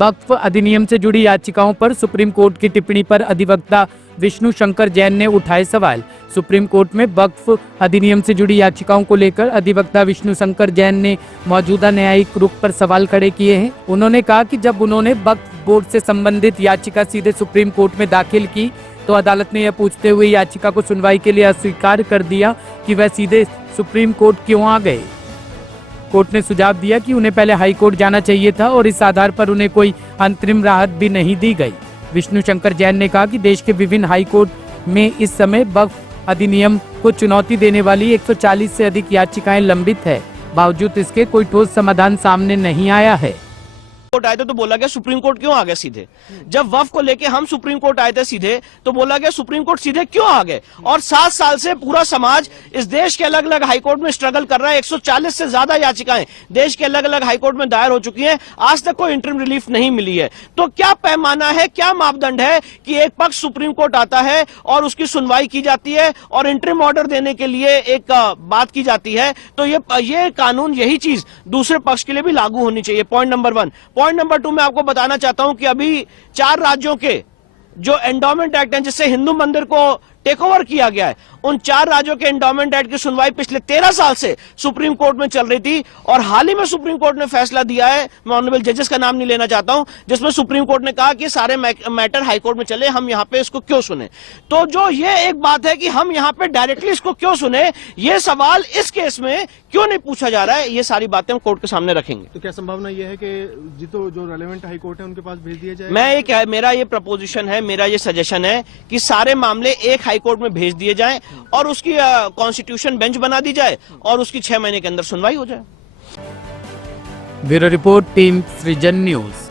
वक्फ अधिनियम से जुड़ी याचिकाओं पर सुप्रीम कोर्ट की टिप्पणी पर अधिवक्ता विष्णु शंकर जैन ने उठाए सवाल। सुप्रीम कोर्ट में वक्फ अधिनियम से जुड़ी याचिकाओं को लेकर अधिवक्ता विष्णु शंकर जैन ने मौजूदा न्यायिक रुख पर सवाल खड़े किए हैं। उन्होंने कहा कि जब उन्होंने वक्फ बोर्ड से संबंधित याचिका सीधे सुप्रीम कोर्ट में दाखिल की तो अदालत ने यह पूछते हुए याचिका को सुनवाई के लिए अस्वीकार कर दिया कि वह सीधे सुप्रीम कोर्ट क्यों आ गए। कोर्ट ने सुझाव दिया कि उन्हें पहले हाई कोर्ट जाना चाहिए था और इस आधार पर उन्हें कोई अंतरिम राहत भी नहीं दी गई। विष्णु शंकर जैन ने कहा कि देश के विभिन्न हाई कोर्ट में इस समय वक्फ अधिनियम को चुनौती देने वाली 140 से अधिक याचिकाएं लंबित है। बावजूद इसके कोई ठोस समाधान सामने नहीं आया है। कोर्ट आए थे तो बोला गया सुप्रीम कोर्ट क्यों आ गए सीधे। जब वक्फ को लेके हम सुप्रीम कोर्ट आए थे सीधे तो बोला गया सुप्रीम कोर्ट सीधे क्यों आ गए। और 7 साल से पूरा समाज इस देश के अलग अलग हाईकोर्ट में स्ट्रगल कर रहा है। 140 से ज्यादा याचिकाएं देश के अलग अलग हाईकोर्ट में दायर हो चुकी हैं, आज तक कोई इंटरिम रिलीफ नहीं मिली है। तो क्या पैमाना है, क्या मापदंड है कि एक पक्ष सुप्रीम कोर्ट आता है और उसकी सुनवाई की जाती है और इंटरिम ऑर्डर देने के लिए एक बात की जाती है। तो ये कानून, यही चीज दूसरे पक्ष के लिए भी लागू होनी चाहिए। Point number 1। पॉइंट नंबर 2 मैं आपको बताना चाहता हूं कि अभी 4 राज्यों के जो एंडोमेंट एक्ट हैं जिससे हिंदू मंदिर को टेक ओवर किया गया है, उन 4 राज्यों के एंडोमेंट एक्ट की सुनवाई पिछले 13 साल से सुप्रीम कोर्ट में चल रही थी और हाल ही में सुप्रीम कोर्ट ने फैसला दिया है, मैं ऑनरेबल जजेस का नाम नहीं लेना चाहता हूं, जिसमें सुप्रीम कोर्ट ने कहा कि सारे मैटर हाई कोर्ट में चले, हम यहां पे इसको क्यों सुने। तो जो ये एक बात है कि हम यहां पे डायरेक्टली इसको क्यों सुने, ये सवाल इस केस में क्यों नहीं पूछा जा रहा है, ये सारी बातें हम कोर्ट के सामने रखेंगे। तो क्या संभावना ये है कि जो रेलेवेंट हाई कोर्ट है उनके पास भेज दिया मेरा जाए? ये प्रपोजिशन है, मेरा ये सजेशन है कि सारे मामले एक हाई कोर्ट में भेज दिए जाएं और उसकी कॉन्स्टिट्यूशन बेंच बना दी जाए और उसकी 6 महीने के अंदर सुनवाई हो जाए। ब्यूरो रिपोर्ट, टीम सृजन न्यूज।